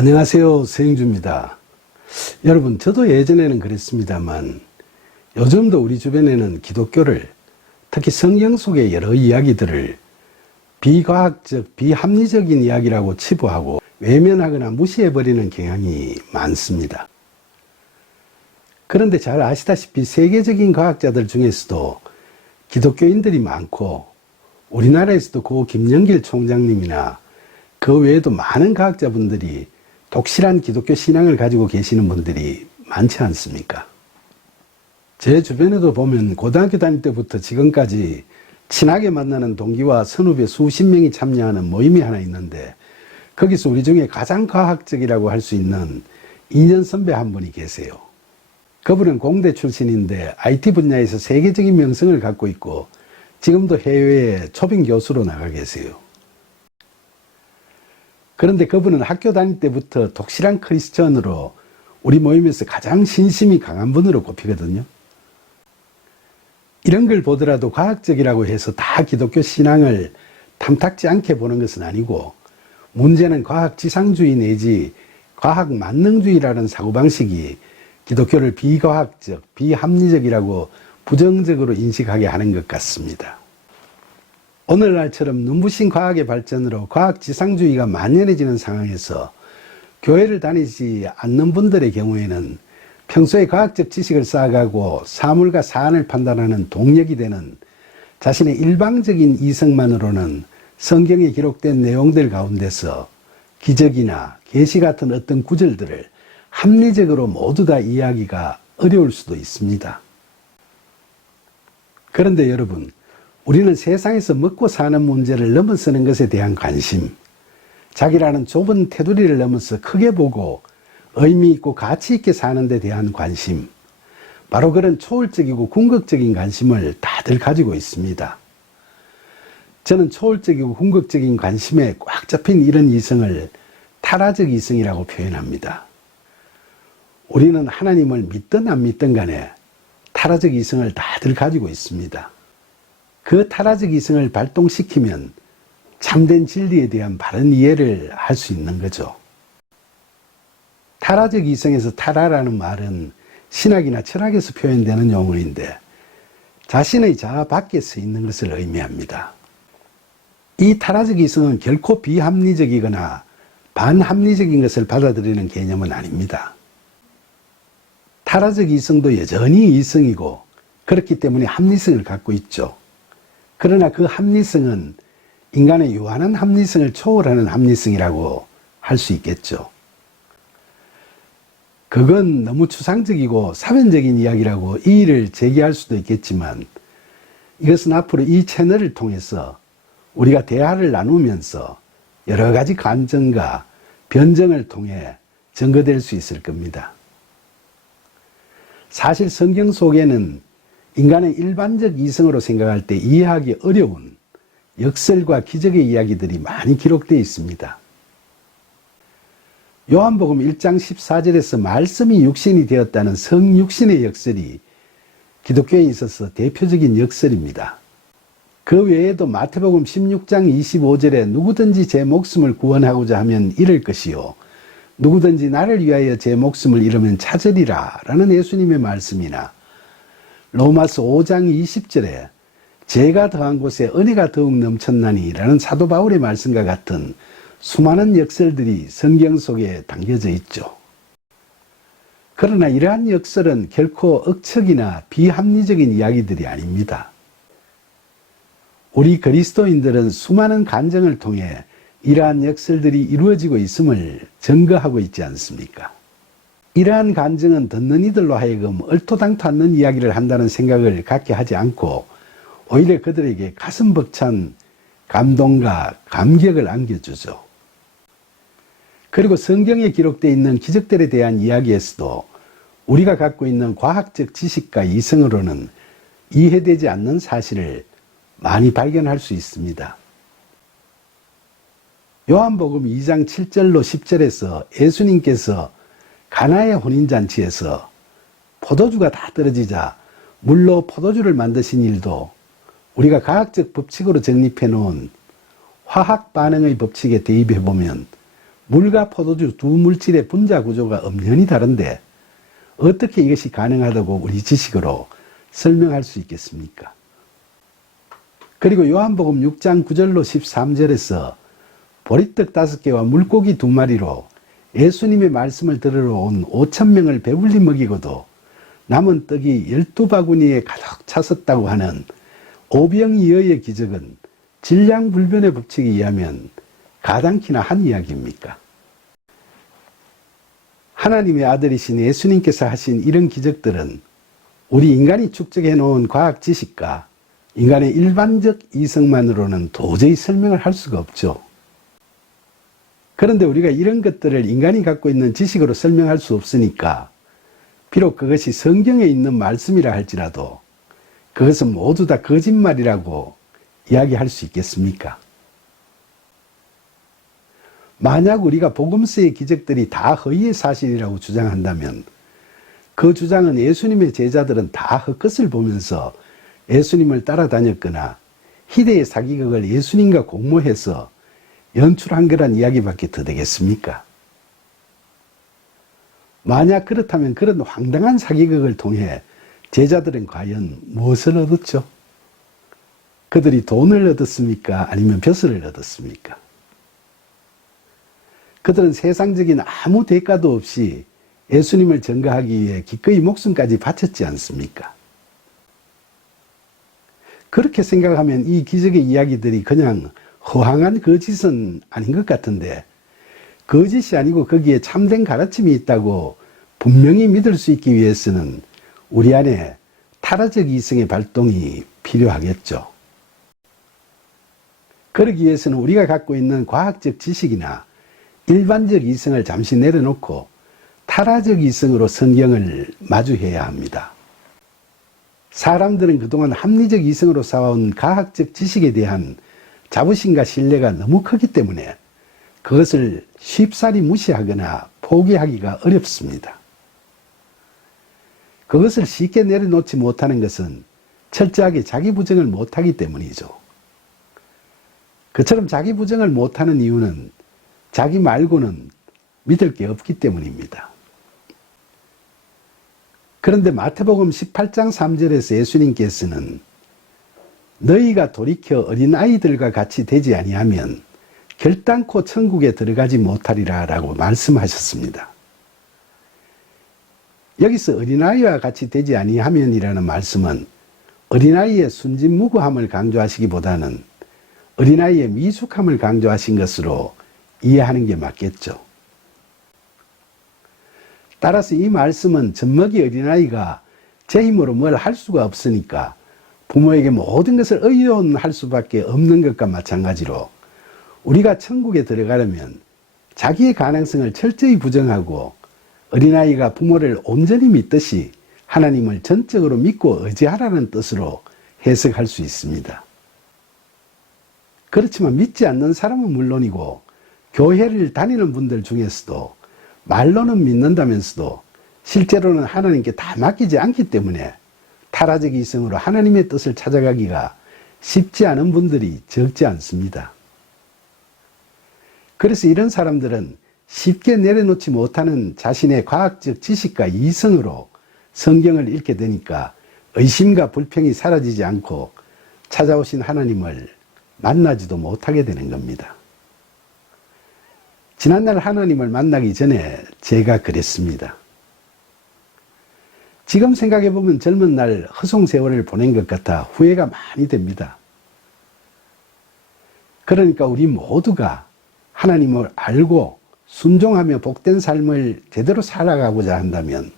안녕하세요. 서영주입니다. 여러분, 저도 예전에는 그랬습니다만 요즘도 우리 주변에는 기독교를, 특히 성경 속의 여러 이야기들을 비과학적, 비합리적인 이야기라고 치부하고 외면하거나 무시해버리는 경향이 많습니다. 그런데 잘 아시다시피 세계적인 과학자들 중에서도 기독교인들이 많고, 우리나라에서도 고 김영길 총장님이나 그 외에도 많은 과학자분들이 독실한 기독교 신앙을 가지고 계시는 분들이 많지 않습니까? 제 주변에도 보면 고등학교 다닐 때부터 지금까지 친하게 만나는 동기와 선후배 수십 명이 참여하는 모임이 하나 있는데, 거기서 우리 중에 가장 과학적이라고 할 수 있는 2년 선배 한 분이 계세요. 그분은 공대 출신인데 IT 분야에서 세계적인 명성을 갖고 있고 지금도 해외에 초빙 교수로 나가 계세요. 그런데 그분은 학교 다닐 때부터 독실한 크리스천으로 우리 모임에서 가장 신심이 강한 분으로 꼽히거든요. 이런 걸 보더라도 과학적이라고 해서 다 기독교 신앙을 탐탁지 않게 보는 것은 아니고, 문제는 과학지상주의 내지 과학만능주의라는 사고방식이 기독교를 비과학적, 비합리적이라고 부정적으로 인식하게 하는 것 같습니다. 오늘날처럼 눈부신 과학의 발전으로 과학지상주의가 만연해지는 상황에서 교회를 다니지 않는 분들의 경우에는 평소에 과학적 지식을 쌓아가고 사물과 사안을 판단하는 동력이 되는 자신의 일방적인 이성만으로는 성경에 기록된 내용들 가운데서 기적이나 계시 같은 어떤 구절들을 합리적으로 모두 다 이해하기가 어려울 수도 있습니다. 그런데 여러분, 우리는 세상에서 먹고 사는 문제를 넘어서는 것에 대한 관심, 자기라는 좁은 테두리를 넘어서 크게 보고 의미 있고 가치 있게 사는 데 대한 관심, 바로 그런 초월적이고 궁극적인 관심을 다들 가지고 있습니다. 저는 초월적이고 궁극적인 관심에 꽉 잡힌 이런 이성을 타라적 이성이라고 표현합니다. 우리는 하나님을 믿든 안 믿든 간에 타라적 이성을 다들 가지고 있습니다. 그 타라적 이성을 발동시키면 참된 진리에 대한 바른 이해를 할 수 있는 거죠. 타라적 이성에서 타라라는 말은 신학이나 철학에서 표현되는 용어인데, 자신의 자아 밖에 서 있는 것을 의미합니다. 이 타라적 이성은 결코 비합리적이거나 반합리적인 것을 받아들이는 개념은 아닙니다. 타라적 이성도 여전히 이성이고 그렇기 때문에 합리성을 갖고 있죠. 그러나 그 합리성은 인간의 유한한 합리성을 초월하는 합리성이라고 할 수 있겠죠. 그건 너무 추상적이고 사변적인 이야기라고 이의를 제기할 수도 있겠지만, 이것은 앞으로 이 채널을 통해서 우리가 대화를 나누면서 여러 가지 관점과 변증을 통해 증거될 수 있을 겁니다. 사실 성경 속에는 인간의 일반적 이성으로 생각할 때 이해하기 어려운 역설과 기적의 이야기들이 많이 기록되어 있습니다. 요한복음 1장 14절에서 말씀이 육신이 되었다는 성육신의 역설이 기독교에 있어서 대표적인 역설입니다. 그 외에도 마태복음 16장 25절에 누구든지 제 목숨을 구원하고자 하면 잃을 것이요, 누구든지 나를 위하여 제 목숨을 잃으면 찾으리라 라는 예수님의 말씀이나, 로마서 5장 20절에 죄가 더한 곳에 은혜가 더욱 넘쳤나니 라는 사도 바울의 말씀과 같은 수많은 역설들이 성경 속에 담겨져 있죠. 그러나 이러한 역설은 결코 억측이나 비합리적인 이야기들이 아닙니다. 우리 그리스도인들은 수많은 간증을 통해 이러한 역설들이 이루어지고 있음을 증거하고 있지 않습니까? 이러한 간증은 듣는 이들로 하여금 얼토당토 않는 이야기를 한다는 생각을 갖게 하지 않고 오히려 그들에게 가슴 벅찬 감동과 감격을 안겨주죠. 그리고 성경에 기록되어 있는 기적들에 대한 이야기에서도 우리가 갖고 있는 과학적 지식과 이성으로는 이해되지 않는 사실을 많이 발견할 수 있습니다. 요한복음 2장 7절로 10절에서 예수님께서 가나의 혼인잔치에서 포도주가 다 떨어지자 물로 포도주를 만드신 일도 우리가 과학적 법칙으로 정립해 놓은 화학 반응의 법칙에 대입해 보면 물과 포도주 두 물질의 분자 구조가 엄연히 다른데 어떻게 이것이 가능하다고 우리 지식으로 설명할 수 있겠습니까? 그리고 요한복음 6장 9절로 13절에서 보리떡 5개와 물고기 2마리로 예수님의 말씀을 들으러 온 5,000명을 배불리 먹이고도 남은 떡이 12바구니에 가득 찼었다고 하는 오병이어의 기적은 질량불변의 법칙에 의하면 가당키나 한 이야기입니까? 하나님의 아들이신 예수님께서 하신 이런 기적들은 우리 인간이 축적해 놓은 과학 지식과 인간의 일반적 이성만으로는 도저히 설명을 할 수가 없죠. 그런데 우리가 이런 것들을 인간이 갖고 있는 지식으로 설명할 수 없으니까 비록 그것이 성경에 있는 말씀이라 할지라도 그것은 모두 다 거짓말이라고 이야기할 수 있겠습니까? 만약 우리가 복음서의 기적들이 다 허위의 사실이라고 주장한다면 그 주장은 예수님의 제자들은 다 헛것을 보면서 예수님을 따라다녔거나 희대의 사기극을 예수님과 공모해서 연출한 거란 이야기밖에 더 되겠습니까? 만약 그렇다면 그런 황당한 사기극을 통해 제자들은 과연 무엇을 얻었죠? 그들이 돈을 얻었습니까? 아니면 벼슬을 얻었습니까? 그들은 세상적인 아무 대가도 없이 예수님을 전가하기 위해 기꺼이 목숨까지 바쳤지 않습니까? 그렇게 생각하면 이 기적의 이야기들이 그냥 허황한 거짓은 아닌 것 같은데 거짓이 아니고 거기에 참된 가르침이 있다고 분명히 믿을 수 있기 위해서는 우리 안에 타라적 이성의 발동이 필요하겠죠. 그러기 위해서는 우리가 갖고 있는 과학적 지식이나 일반적 이성을 잠시 내려놓고 타라적 이성으로 성경을 마주해야 합니다. 사람들은 그동안 합리적 이성으로 쌓아온 과학적 지식에 대한 자부심과 신뢰가 너무 크기 때문에 그것을 쉽사리 무시하거나 포기하기가 어렵습니다. 그것을 쉽게 내려놓지 못하는 것은 철저하게 자기 부정을 못하기 때문이죠. 그처럼 자기 부정을 못하는 이유는 자기 말고는 믿을 게 없기 때문입니다. 그런데 마태복음 18장 3절에서 예수님께서는 너희가 돌이켜 어린아이들과 같이 되지 아니하면 결단코 천국에 들어가지 못하리라 라고 말씀하셨습니다. 여기서 어린아이와 같이 되지 아니하면이라는 말씀은 어린아이의 순진무구함을 강조하시기보다는 어린아이의 미숙함을 강조하신 것으로 이해하는 게 맞겠죠. 따라서 이 말씀은 젖먹이 어린아이가 제 힘으로 뭘 할 수가 없으니까 부모에게 모든 것을 의존할 수밖에 없는 것과 마찬가지로 우리가 천국에 들어가려면 자기의 가능성을 철저히 부정하고 어린아이가 부모를 온전히 믿듯이 하나님을 전적으로 믿고 의지하라는 뜻으로 해석할 수 있습니다. 그렇지만 믿지 않는 사람은 물론이고 교회를 다니는 분들 중에서도 말로는 믿는다면서도 실제로는 하나님께 다 맡기지 않기 때문에 타라적 이성으로 하나님의 뜻을 찾아가기가 쉽지 않은 분들이 적지 않습니다. 그래서 이런 사람들은 쉽게 내려놓지 못하는 자신의 과학적 지식과 이성으로 성경을 읽게 되니까 의심과 불평이 사라지지 않고 찾아오신 하나님을 만나지도 못하게 되는 겁니다. 지난날 하나님을 만나기 전에 제가 그랬습니다. 지금 생각해보면 젊은 날 허송세월을 보낸 것 같아 후회가 많이 됩니다. 그러니까 우리 모두가 하나님을 알고 순종하며 복된 삶을 제대로 살아가고자 한다면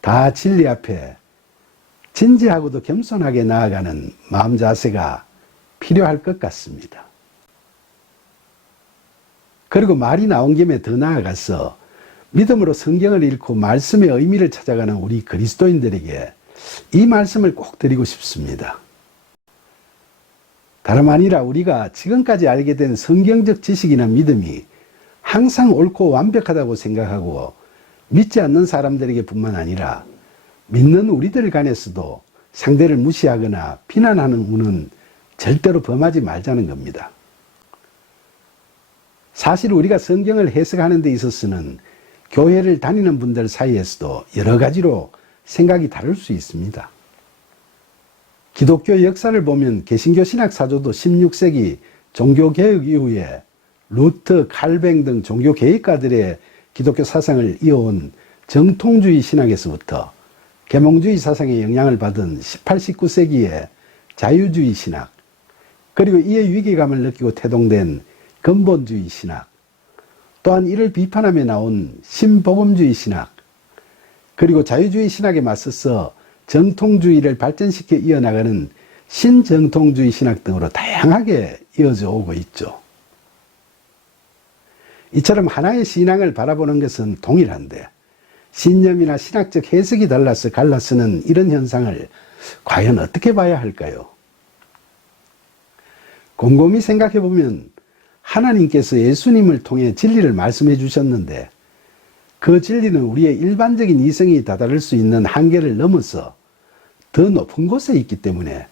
다 진리 앞에 진지하고도 겸손하게 나아가는 마음 자세가 필요할 것 같습니다. 그리고 말이 나온 김에 더 나아가서 믿음으로 성경을 읽고 말씀의 의미를 찾아가는 우리 그리스도인들에게 이 말씀을 꼭 드리고 싶습니다. 다름 아니라 우리가 지금까지 알게 된 성경적 지식이나 믿음이 항상 옳고 완벽하다고 생각하고 믿지 않는 사람들에게 뿐만 아니라 믿는 우리들 간에서도 상대를 무시하거나 비난하는 운은 절대로 범하지 말자는 겁니다. 사실 우리가 성경을 해석하는 데 있어서는 교회를 다니는 분들 사이에서도 여러 가지로 생각이 다를 수 있습니다. 기독교 역사를 보면 개신교 신학사조도 16세기 종교개혁 이후에 루터, 칼뱅 등 종교개혁가들의 기독교 사상을 이어온 정통주의 신학에서부터 계몽주의 사상의 영향을 받은 18, 19세기의 자유주의 신학, 그리고 이에 위기감을 느끼고 태동된 근본주의 신학, 또한 이를 비판하며 나온 신복음주의 신학, 그리고 자유주의 신학에 맞서서 정통주의를 발전시켜 이어나가는 신정통주의 신학 등으로 다양하게 이어져 오고 있죠. 이처럼 하나의 신앙을 바라보는 것은 동일한데 신념이나 신학적 해석이 달라서 갈라서는 이런 현상을 과연 어떻게 봐야 할까요? 곰곰이 생각해 보면 하나님께서 예수님을 통해 진리를 말씀해 주셨는데 그 진리는 우리의 일반적인 이성이 다다를 수 있는 한계를 넘어서 더 높은 곳에 있기 때문에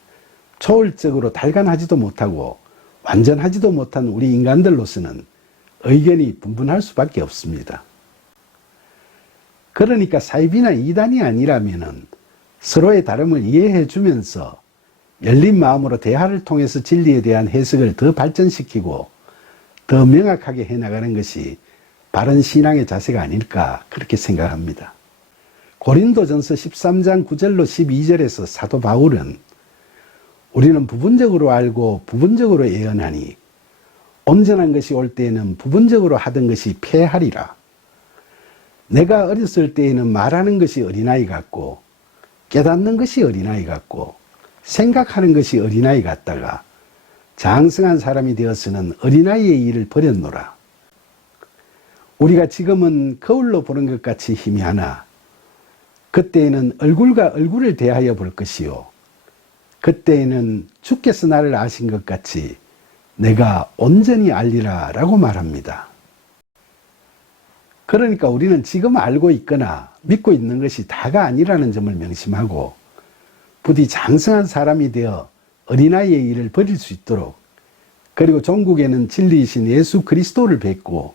초월적으로 달관하지도 못하고 완전하지도 못한 우리 인간들로서는 의견이 분분할 수밖에 없습니다. 그러니까 사이비나 이단이 아니라면 서로의 다름을 이해해 주면서 열린 마음으로 대화를 통해서 진리에 대한 해석을 더 발전시키고 더 명확하게 해나가는 것이 바른 신앙의 자세가 아닐까 그렇게 생각합니다. 고린도전서 13장 9절로 12절에서 사도 바울은 우리는 부분적으로 알고 부분적으로 예언하니 온전한 것이 올 때에는 부분적으로 하던 것이 패하리라. 내가 어렸을 때에는 말하는 것이 어린아이 같고 깨닫는 것이 어린아이 같고 생각하는 것이 어린아이 같다가 장성한 사람이 되어서는 어린아이의 일을 버렸노라. 우리가 지금은 거울로 보는 것 같이 희미하나 그때에는 얼굴과 얼굴을 대하여 볼 것이요 그때에는 주께서 나를 아신 것 같이 내가 온전히 알리라 라고 말합니다. 그러니까 우리는 지금 알고 있거나 믿고 있는 것이 다가 아니라는 점을 명심하고 부디 장성한 사람이 되어 어린아이의 일을 버릴 수 있도록, 그리고 종국에는 진리이신 예수 그리스도를 뵙고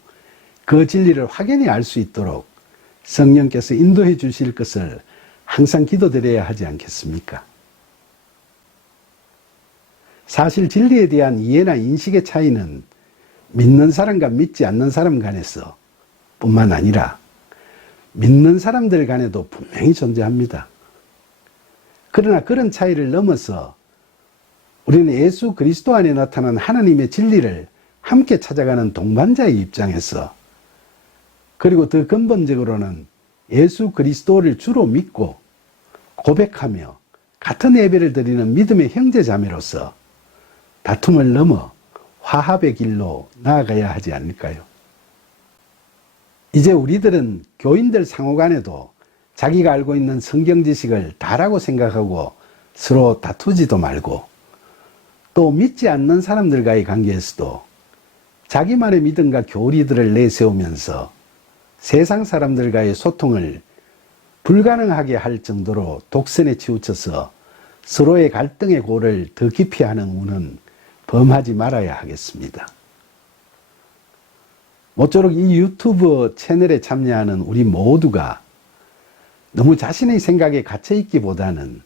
그 진리를 확연히 알 수 있도록 성령께서 인도해 주실 것을 항상 기도드려야 하지 않겠습니까? 사실 진리에 대한 이해나 인식의 차이는 믿는 사람과 믿지 않는 사람 간에서 뿐만 아니라 믿는 사람들 간에도 분명히 존재합니다. 그러나 그런 차이를 넘어서 우리는 예수 그리스도 안에 나타난 하나님의 진리를 함께 찾아가는 동반자의 입장에서, 그리고 더 근본적으로는 예수 그리스도를 주로 믿고 고백하며 같은 예배를 드리는 믿음의 형제자매로서 다툼을 넘어 화합의 길로 나아가야 하지 않을까요? 이제 우리들은 교인들 상호간에도 자기가 알고 있는 성경 지식을 다라고 생각하고 서로 다투지도 말고, 또 믿지 않는 사람들과의 관계에서도 자기만의 믿음과 교리들을 내세우면서 세상 사람들과의 소통을 불가능하게 할 정도로 독선에 치우쳐서 서로의 갈등의 골을 더 깊이 하는 운은 범하지 말아야 하겠습니다. 모쪼록 이 유튜브 채널에 참여하는 우리 모두가 너무 자신의 생각에 갇혀있기보다는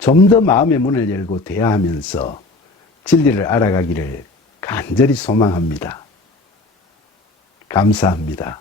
좀 더 마음의 문을 열고 대화하면서 진리를 알아가기를 간절히 소망합니다. 감사합니다.